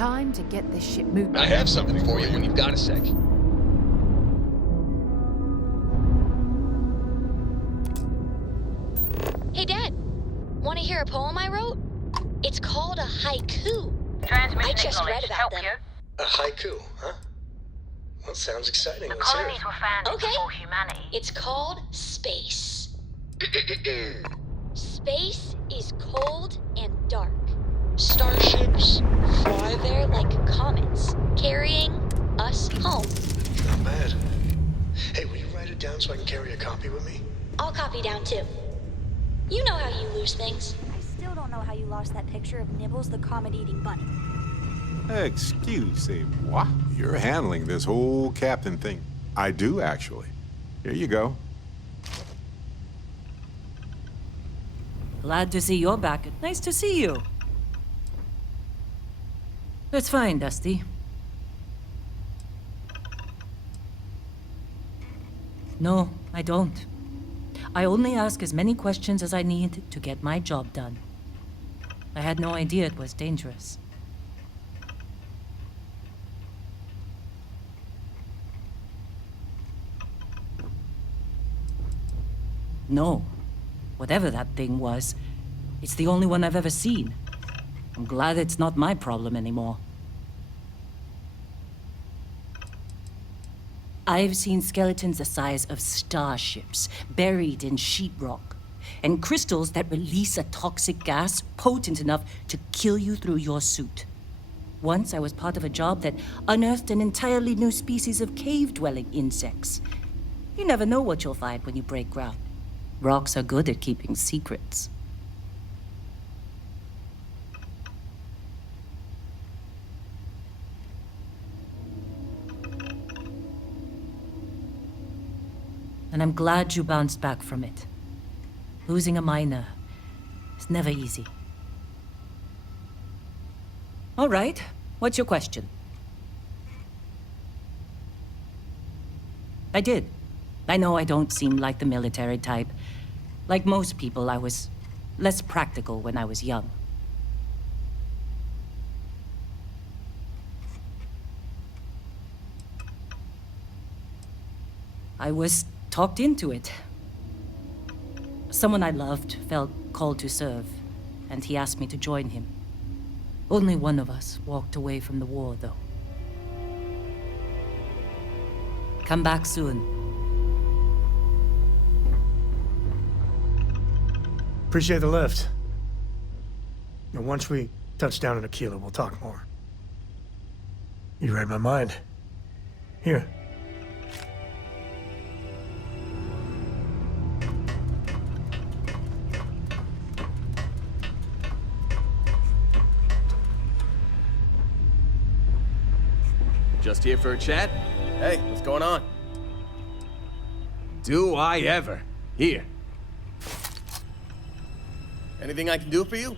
Time to get this ship moving. I have something for you when you've got a sec. Hey, Dad. Want to hear a poem I wrote? It's called a haiku. Transmission I just read about help them. you. A haiku, huh? Well, sounds exciting. The Let's hear colonies it. were founded Okay. before humanity. It's called space. Space is cold and dark. Starships fly there like comets, carrying us home. Not bad. Hey, will you write it down so I can carry a copy with me? I'll copy down too. You know how you lose things. I still don't know how you lost that picture of Nibbles the comet-eating bunny. Excusez-moi. You're handling this whole captain thing. I do, actually. Here you go. Glad to see you're back. Nice to see you. That's fine, Dusty. No, I don't. I only ask as many questions as I need to get my job done. I had no idea it was dangerous. No. Whatever that thing was, it's the only one I've ever seen. I'm glad it's not my problem anymore. I've seen skeletons the size of starships buried in sheetrock, and crystals that release a toxic gas potent enough to kill you through your suit. Once I was part of a job that unearthed an entirely new species of cave-dwelling insects. You never know what you'll find when you break ground. Rocks are good at keeping secrets. And I'm glad you bounced back from it. Losing a miner is never easy. All right, what's your question? I did. I know I don't seem like the military type. Like most people, I was less practical when I was young. I was talked into it. Someone I loved felt called to serve, and he asked me to join him. Only one of us walked away from the war, though. Come back soon. Appreciate the lift. And once we touch down in Aquila, we'll talk more. You read my mind. Here. Just here for a chat? Hey, what's going on? Do I ever? Here. Anything I can do for you?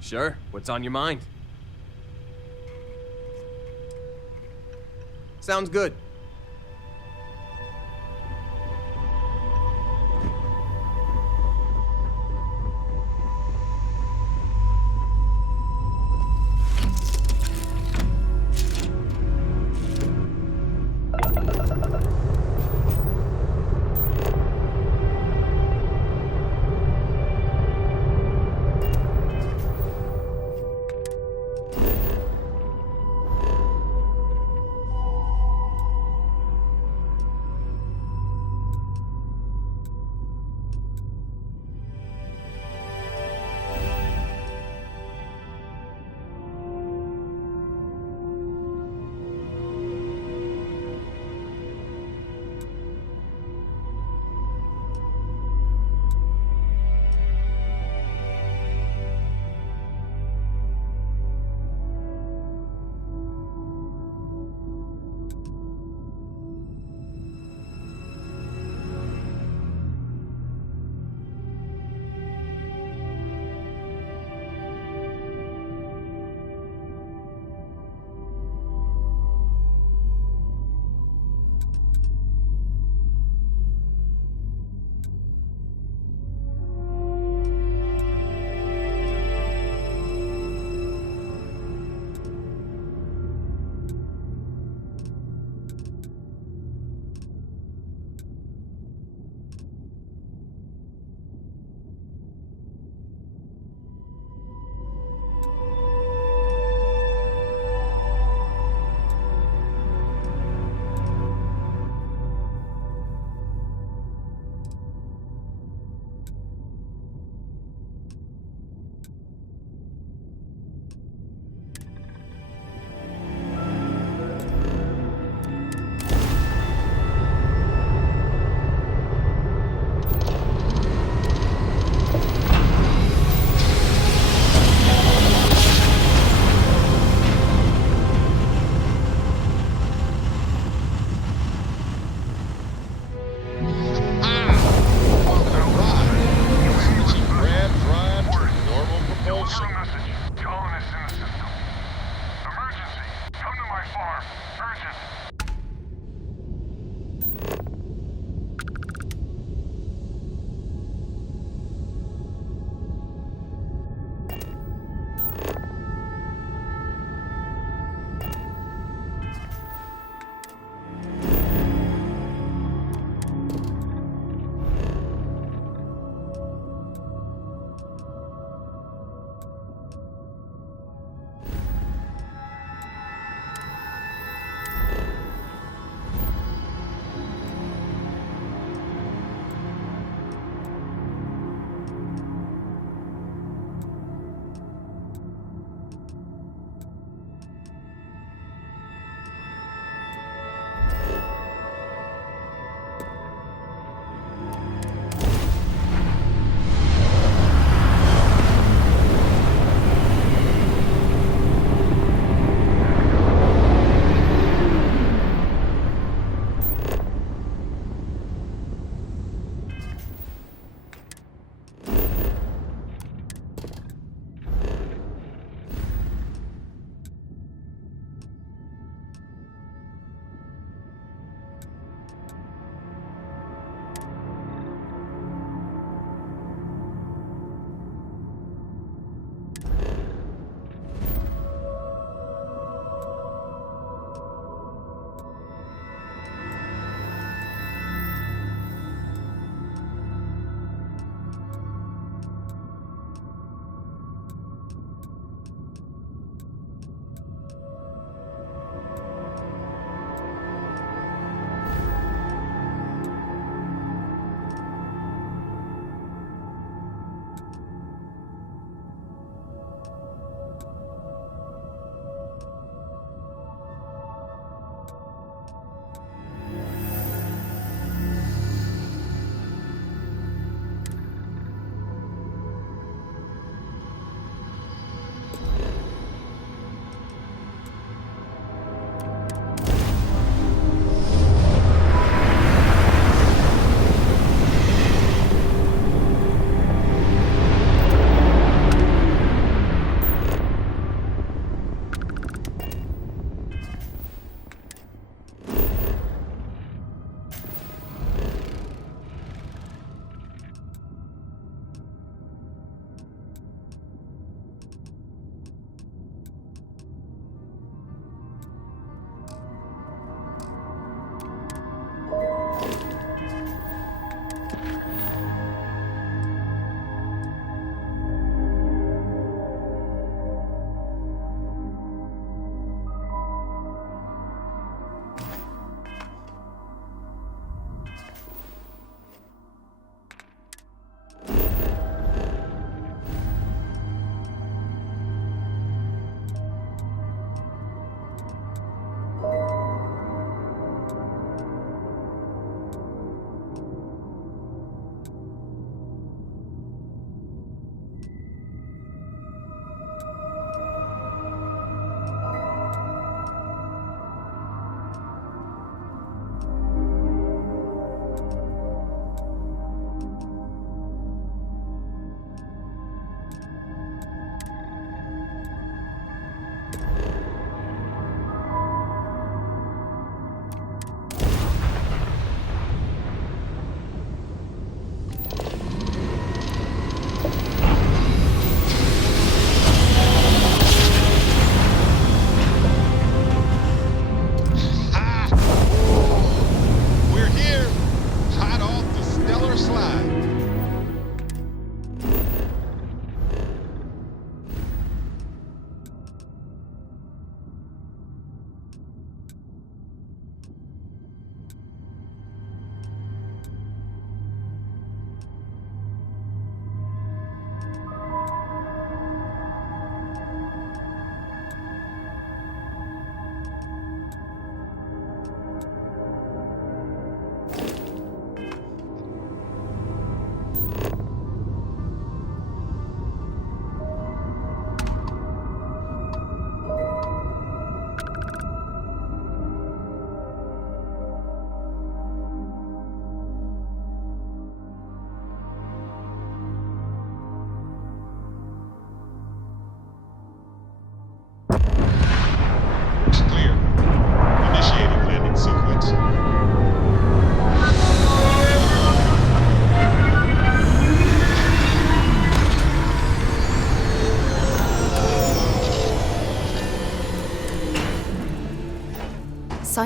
Sure. What's on your mind? Sounds good.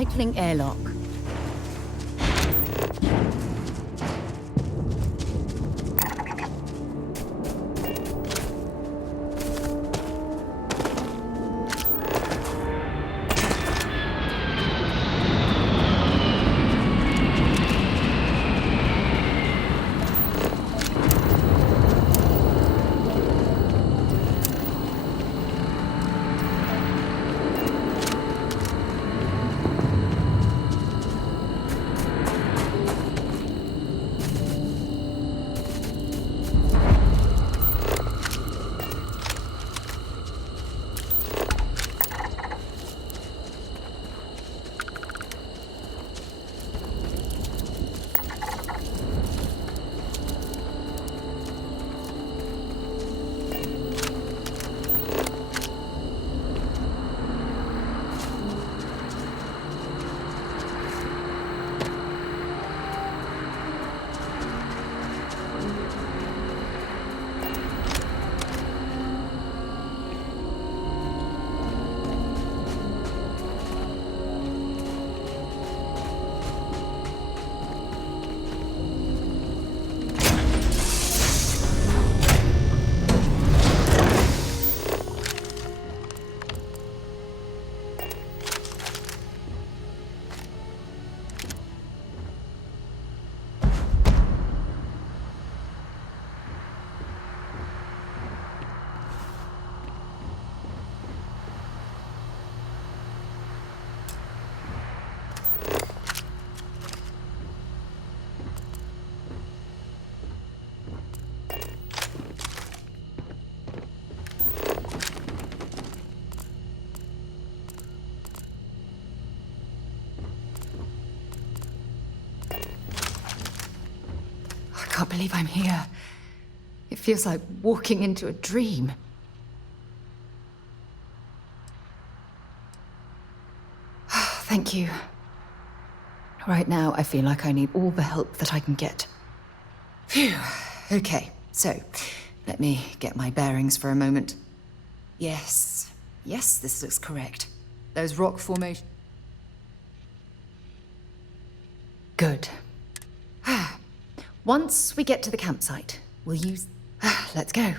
recycling airlock. I can't believe I'm here. It feels like walking into a dream. Thank you. Right now, I feel like I need all the help that I can get. Phew. Okay, so let me get my bearings for a moment. Yes, this looks correct. Those rock formations. Good. Once we get to the campsite, we'll use... Let's go.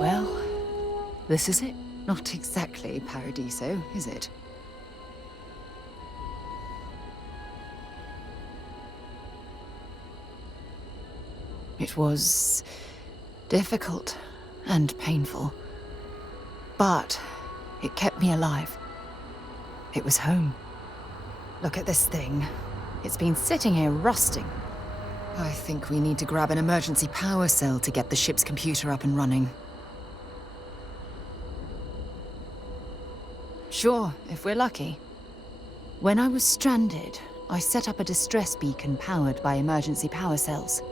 Well, this is it. Not exactly Paradiso, is it? It was difficult and painful, but it kept me alive. It was home. Look at this thing. It's been sitting here rusting. I think we need to grab an emergency power cell to get the ship's computer up and running. Sure, if we're lucky. When I was stranded, I set up a distress beacon powered by emergency power cells.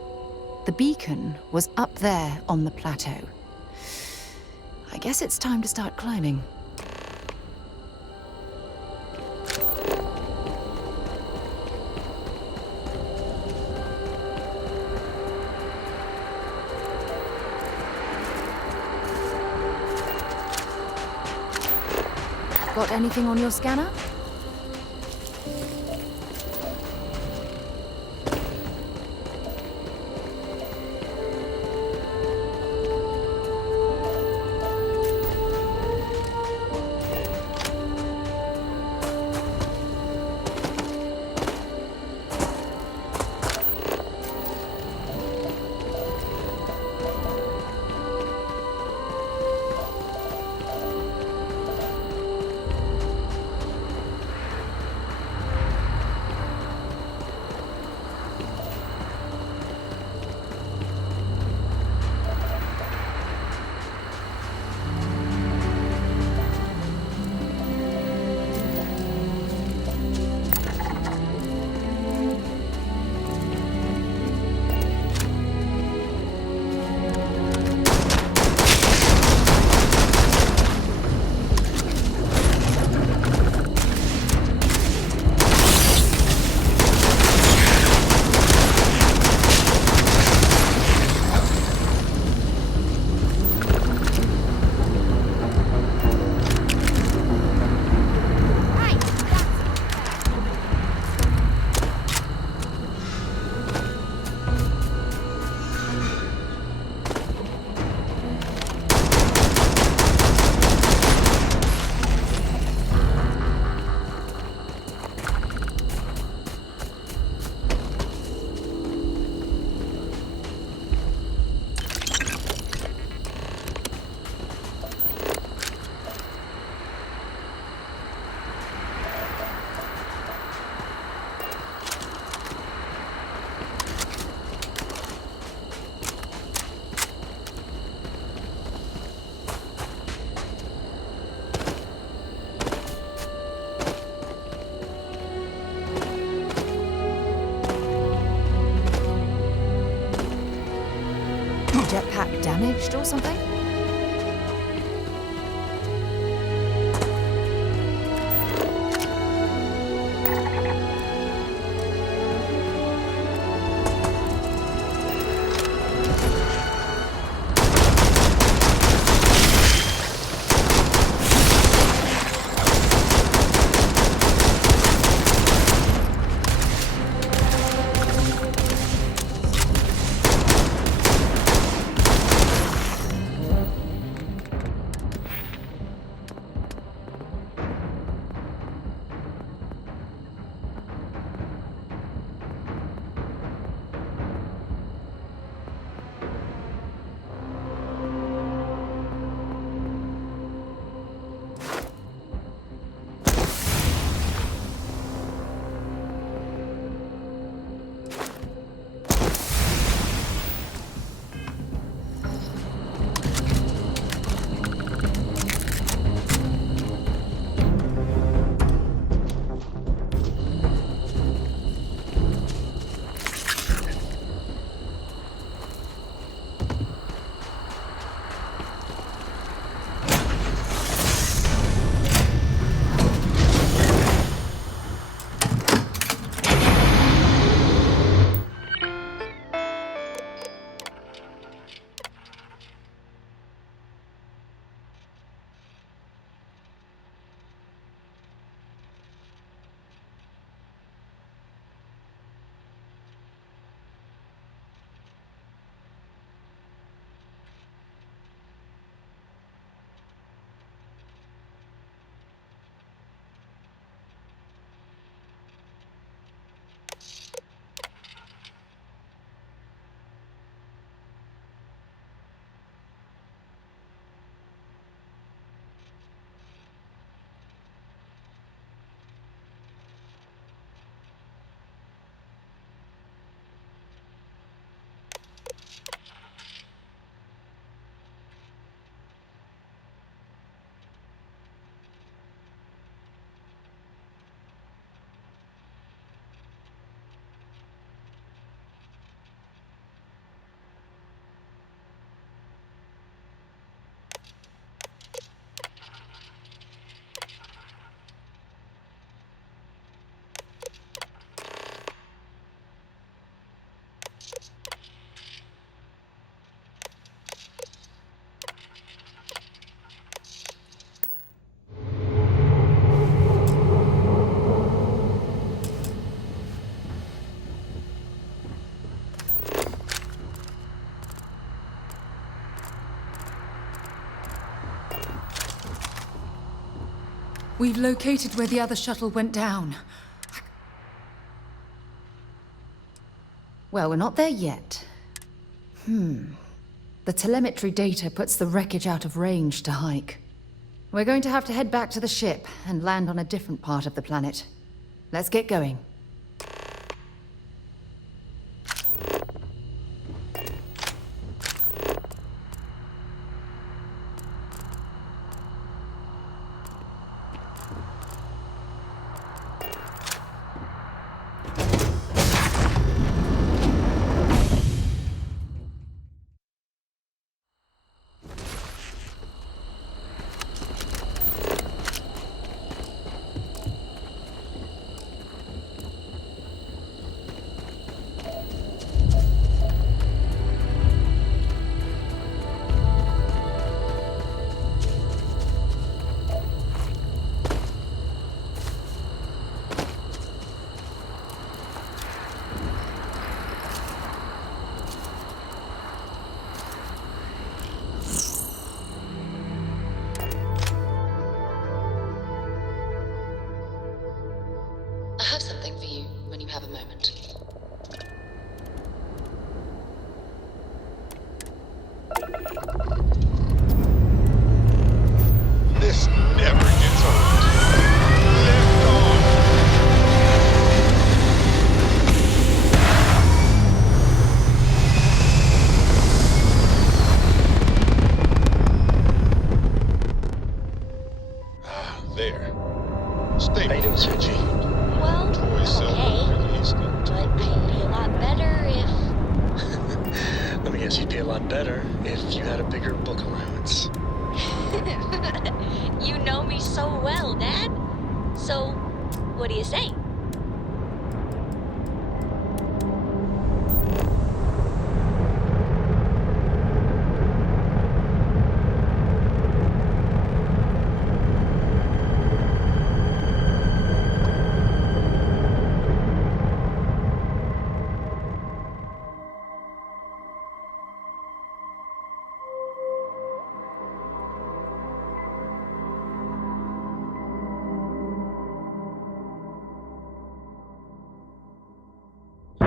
The beacon was up there on the plateau. I guess it's time to start climbing. Got anything on your scanner? jetpack damaged or something? We've located where the other shuttle went down. Well, we're not there yet. The telemetry data puts the wreckage out of range to hike. We're going to have to head back to the ship and land on a different part of the planet. Let's get going. guess you'd be a lot better if you had a bigger book allowance. You know me so well, Dad. So, what do you say?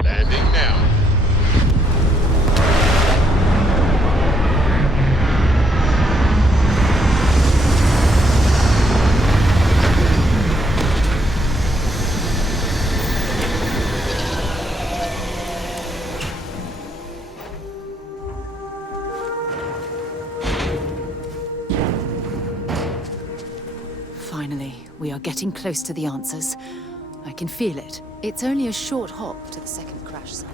Landing now. Finally, we are getting close to the answers. I can feel it. It's only a short hop to the second crash site.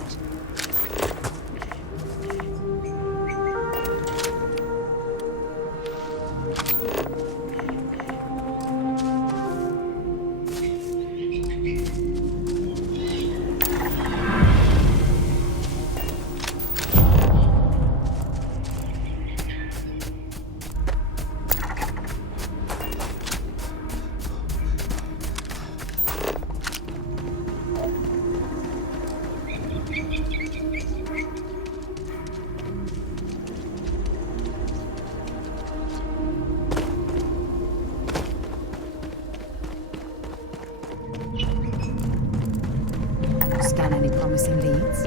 Scan any promising leads?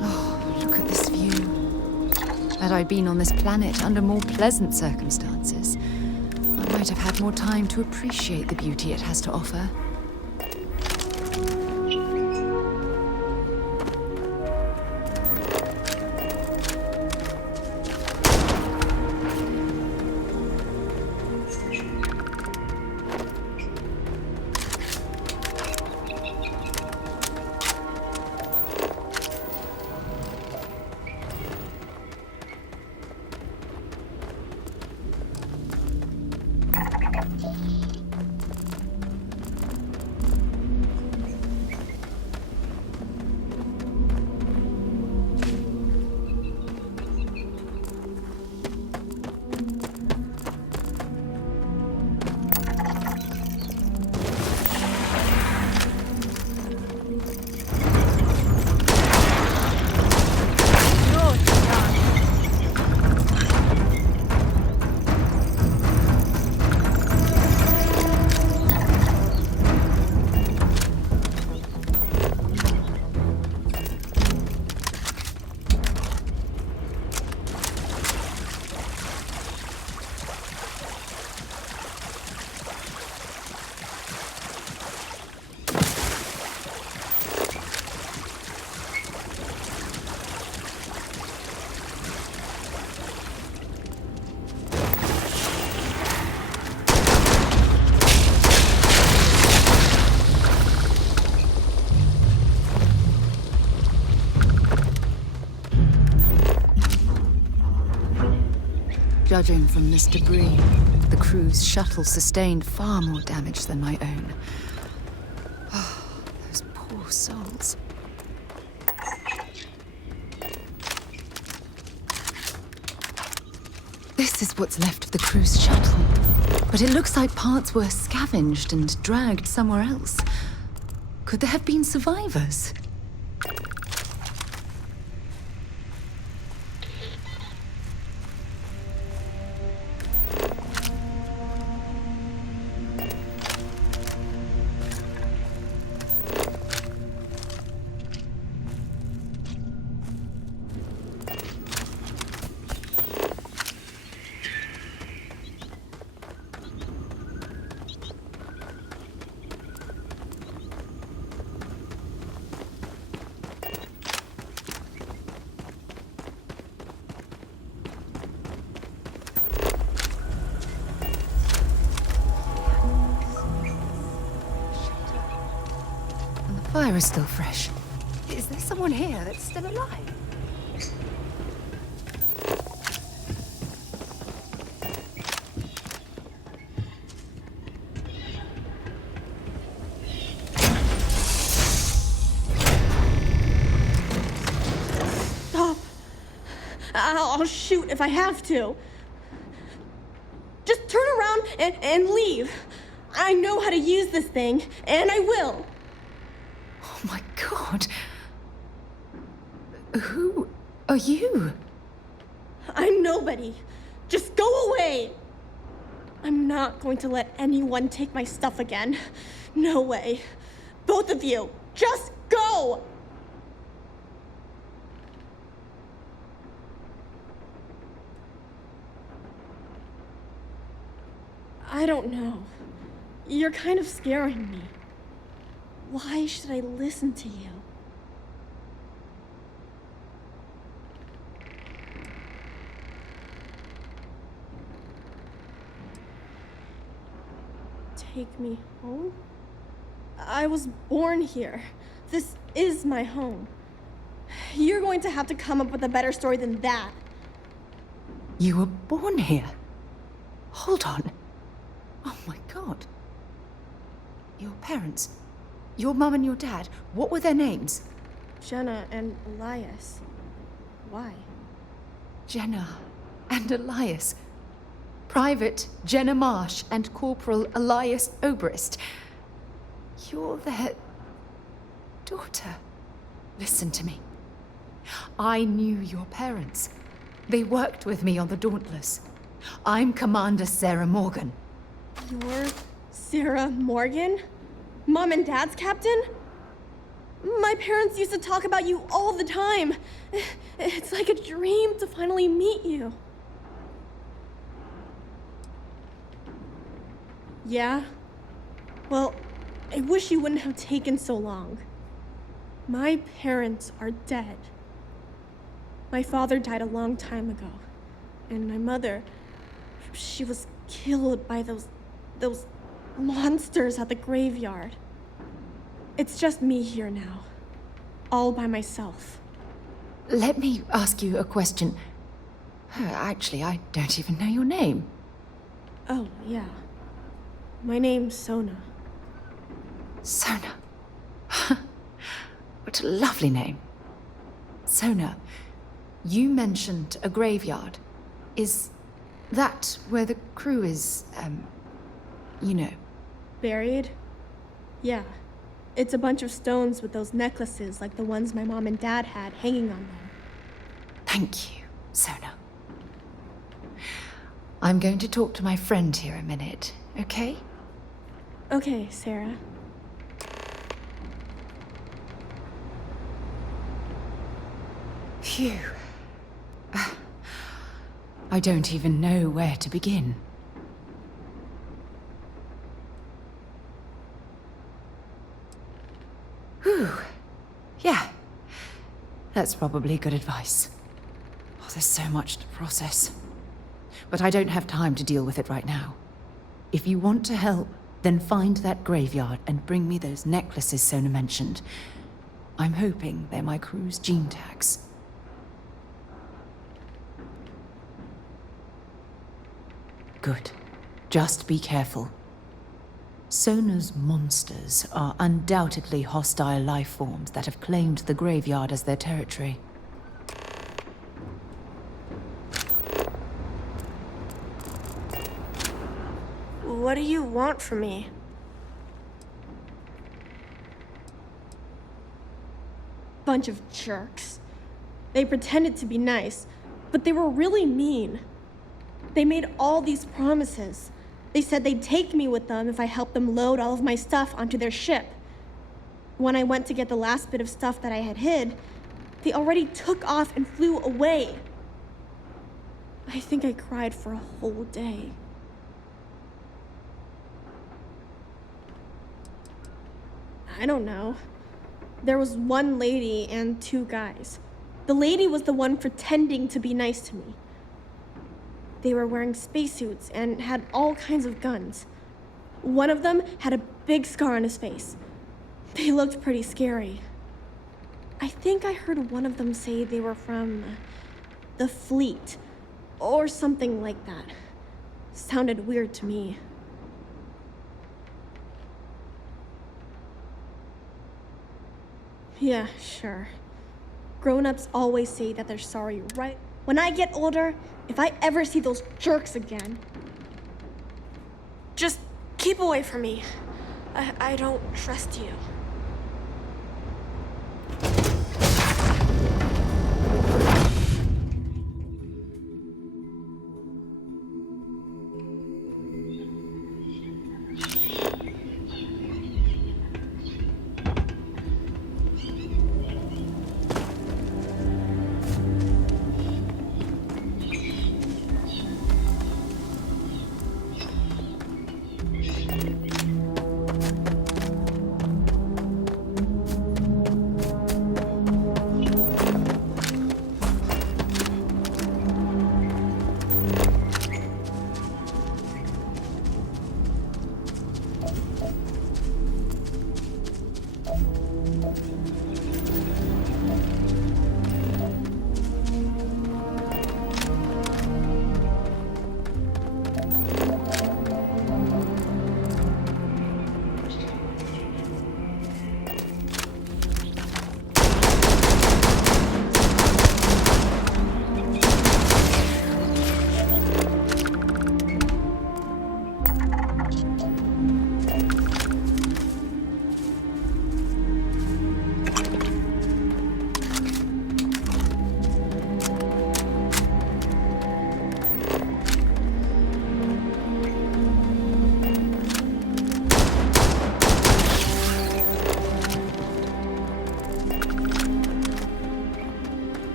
Oh, look at this view. Had I been on this planet under more pleasant circumstances, I might have had more time to appreciate the beauty it has to offer. Judging from this debris, the crew's shuttle sustained far more damage than my own. Oh, those poor souls. This is what's left of the crew's shuttle. But it looks like parts were scavenged and dragged somewhere else. Could there have been survivors? fire is still fresh. Is there someone here that's still alive? Stop. I'll shoot if I have to. Just turn around and leave. I know how to use this thing, and I will. Oh my god. Who are you? I'm nobody. Just go away. I'm not going to let anyone take my stuff again. No way. Both of you, just go! I don't know. You're kind of scaring me. Why should I listen to you? Take me home? I was born here. This is my home. You're going to have to come up with a better story than that. You were born here? Hold on. Oh my god. Your parents, your mum and your dad, what were their names? Jenna and Elias. Why? Jenna and Elias. Private Jenna Marsh and Corporal Elias Obrist. You're their daughter. Listen to me. I knew your parents. They worked with me on the Dauntless. I'm Commander Sarah Morgan. You're Sarah Morgan? Mom and Dad's captain? My parents used to talk about you all the time. It's like a dream to finally meet you. Yeah? Well, I wish you wouldn't have taken so long. My parents are dead. My father died a long time ago. And my mother, she was killed by those monsters at the graveyard. It's just me here now. All by myself. Let me ask you a question. Actually, I don't even know your name. Oh, yeah. My name's Sona. Sona. What a lovely name. Sona, you mentioned a graveyard. Is that where the crew is, you know? Buried? Yeah. It's a bunch of stones with those necklaces like the ones my mom and dad had hanging on them. Thank you, Sona. I'm going to talk to my friend here a minute, okay? Okay, Sarah. Phew. I don't even know where to begin. Whew. Yeah. That's probably good advice. Oh, there's so much to process. But I don't have time to deal with it right now. If you want to help, then find that graveyard and bring me those necklaces Sona mentioned. I'm hoping they're my crew's gene tags. Good. Just be careful. Sona's monsters are undoubtedly hostile life forms that have claimed the graveyard as their territory. What do you want from me? Bunch of jerks. They pretended to be nice, but they were really mean. They made all these promises. They said they'd take me with them if I helped them load all of my stuff onto their ship. When I went to get the last bit of stuff that I had hid, they already took off and flew away. I think I cried for a whole day. I don't know. There was one lady and two guys. The lady was the one pretending to be nice to me. They were wearing spacesuits and had all kinds of guns. One of them had a big scar on his face. They looked pretty scary. I think I heard one of them say they were from the fleet, or something like that. Sounded weird to me. Yeah, sure. Grown-ups always say that they're sorry, right? When I get older, if I ever see those jerks again, just keep away from me. I don't trust you.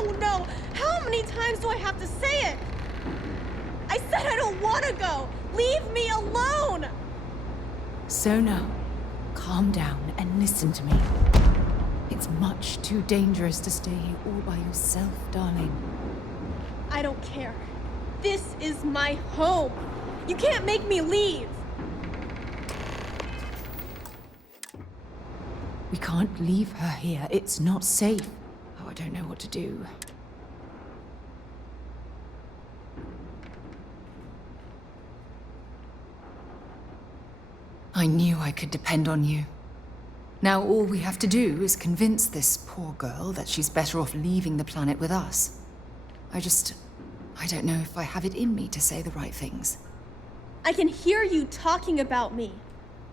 No, no! How many times do I have to say it? I said I don't want to go! Leave me alone! Sona, calm down and listen to me. It's much too dangerous to stay here all by yourself, darling. I don't care. This is my home. You can't make me leave. We can't leave her here. It's not safe. Oh, I don't know what to do. I knew I could depend on you. Now all we have to do is convince this poor girl that she's better off leaving the planet with us. I don't know if I have it in me to say the right things. I can hear you talking about me.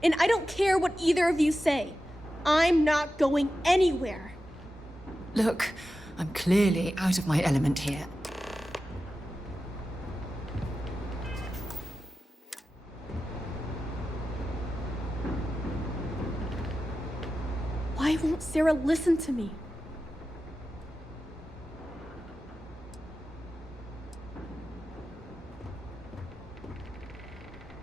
And I don't care what either of you say. I'm not going anywhere. Look, I'm clearly out of my element here. Why won't Sarah listen to me?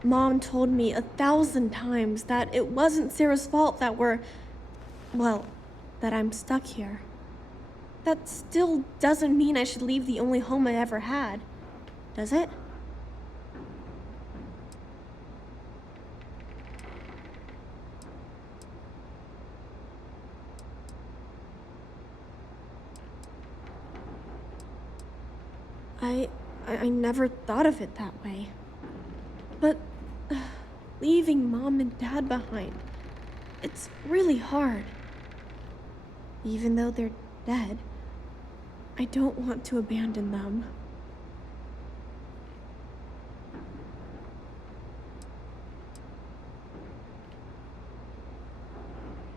Mom told me 1,000 times that it wasn't Sarah's fault that that I'm stuck here. That still doesn't mean I should leave the only home I ever had, does it? I never thought of it that way. But leaving Mom and Dad behind, it's really hard. Even though they're dead, I don't want to abandon them.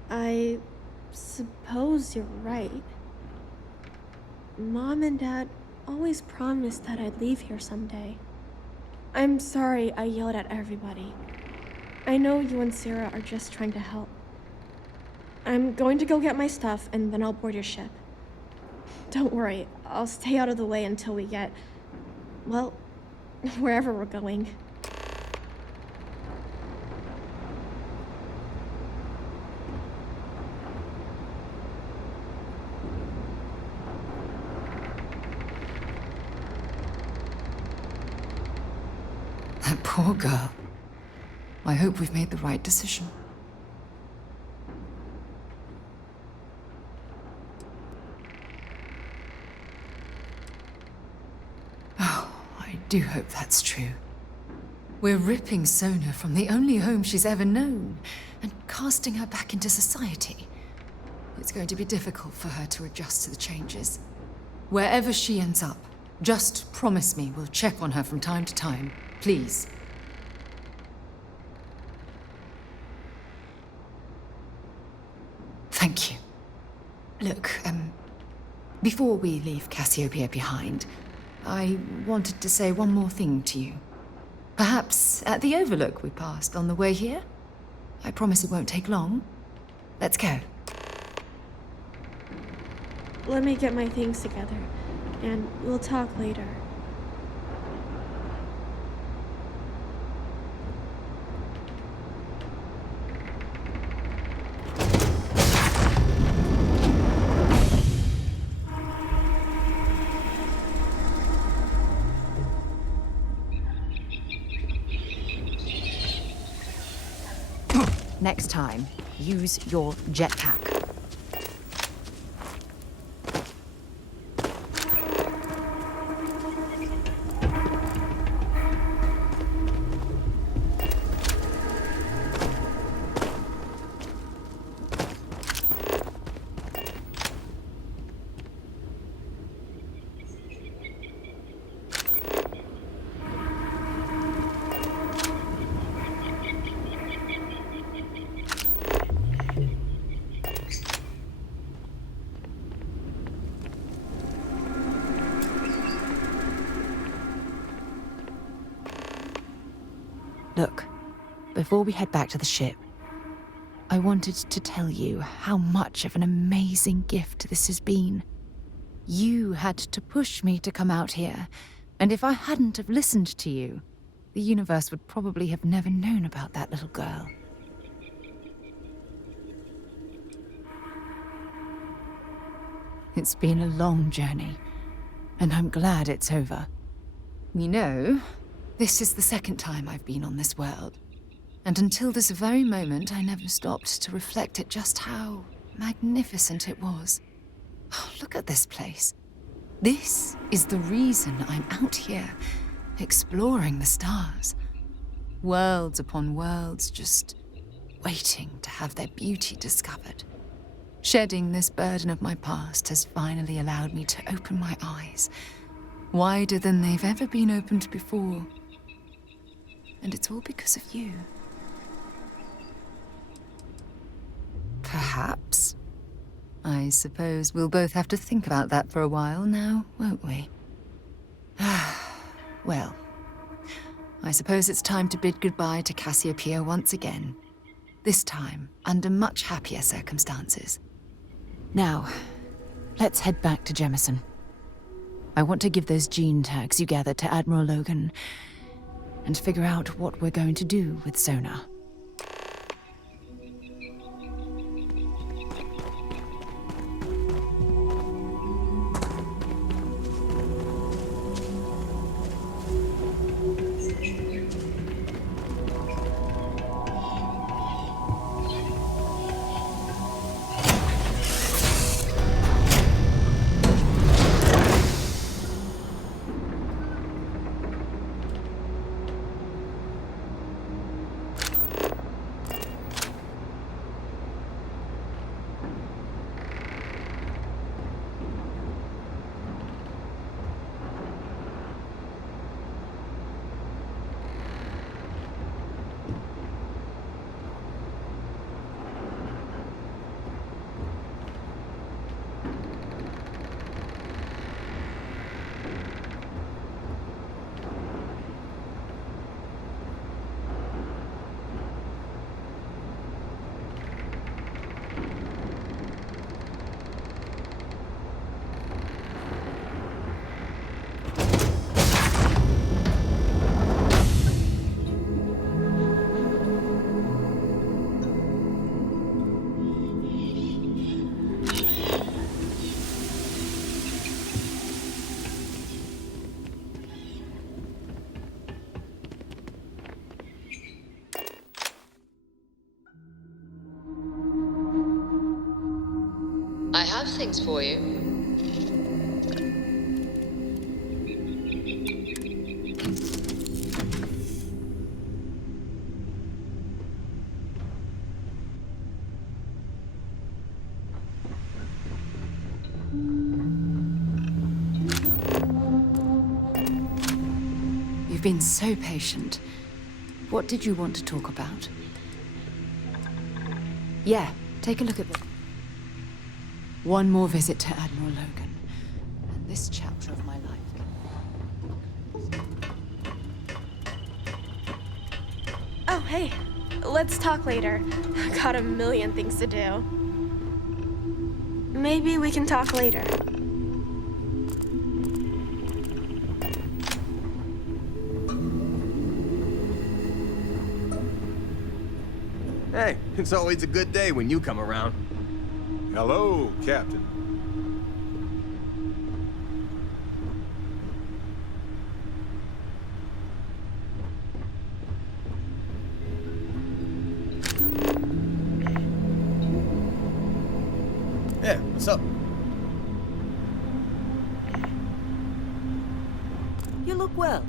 I suppose you're right. Mom and Dad always promised that I'd leave here someday. I'm sorry I yelled at everybody. I know you and Sarah are just trying to help. I'm going to go get my stuff and then I'll board your ship. Don't worry, I'll stay out of the way until we get, well, wherever we're going. That poor girl. I hope we've made the right decision. Oh, I do hope that's true. We're ripping Sona from the only home she's ever known and casting her back into society. It's going to be difficult for her to adjust to the changes. Wherever she ends up, just promise me we'll check on her from time to time. Please. Thank you. Look, before we leave Cassiopeia behind, I wanted to say one more thing to you. Perhaps at the overlook we passed on the way here? I promise it won't take long. Let's go. Let me get my things together, and we'll talk later. Next time, use your jetpack. Look, before we head back to the ship, I wanted to tell you how much of an amazing gift this has been. You had to push me to come out here, and if I hadn't have listened to you, the universe would probably have never known about that little girl. It's been a long journey, and I'm glad it's over. You know, this is the second time I've been on this world, and until this very moment, I never stopped to reflect at just how magnificent it was. Oh, look at this place. This is the reason I'm out here, exploring the stars. Worlds upon worlds, just waiting to have their beauty discovered. Shedding this burden of my past has finally allowed me to open my eyes, wider than they've ever been opened before. And it's all because of you. Perhaps. I suppose we'll both have to think about that for a while now, won't we? Well, I suppose it's time to bid goodbye to Cassiopeia once again. This time, under much happier circumstances. Now, let's head back to Jemison. I want to give those gene tags you gathered to Admiral Logan and figure out what we're going to do with Sona. I have things for you. You've been so patient. What did you want to talk about? Yeah, take a look at this. One more visit to Admiral Logan, and this chapter of my life. Oh, hey. Let's talk later. Got a million things to do. Maybe we can talk later. Hey, it's always a good day when you come around. Hello, Captain. Yeah, what's up? You look well.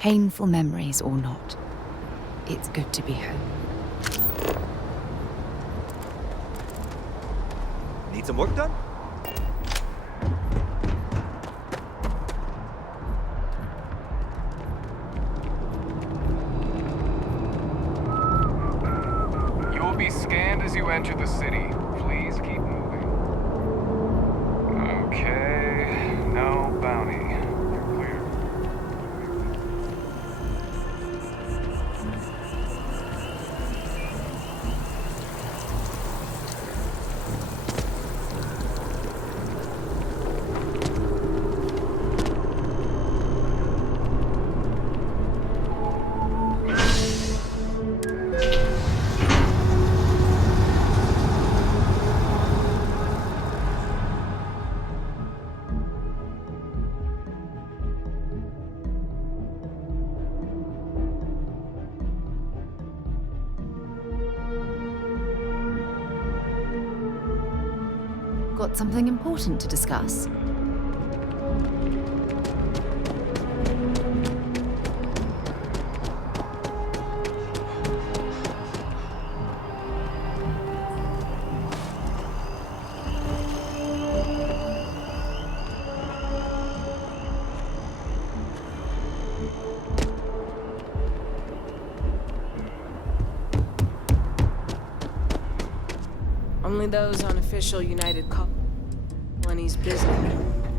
Painful memories or not, it's good to be home. Need some work done? You will be scanned as you enter the city. Please keep moving. Okay, no bounty. You're clear. Got something important to discuss? Only those on official United Colonies business.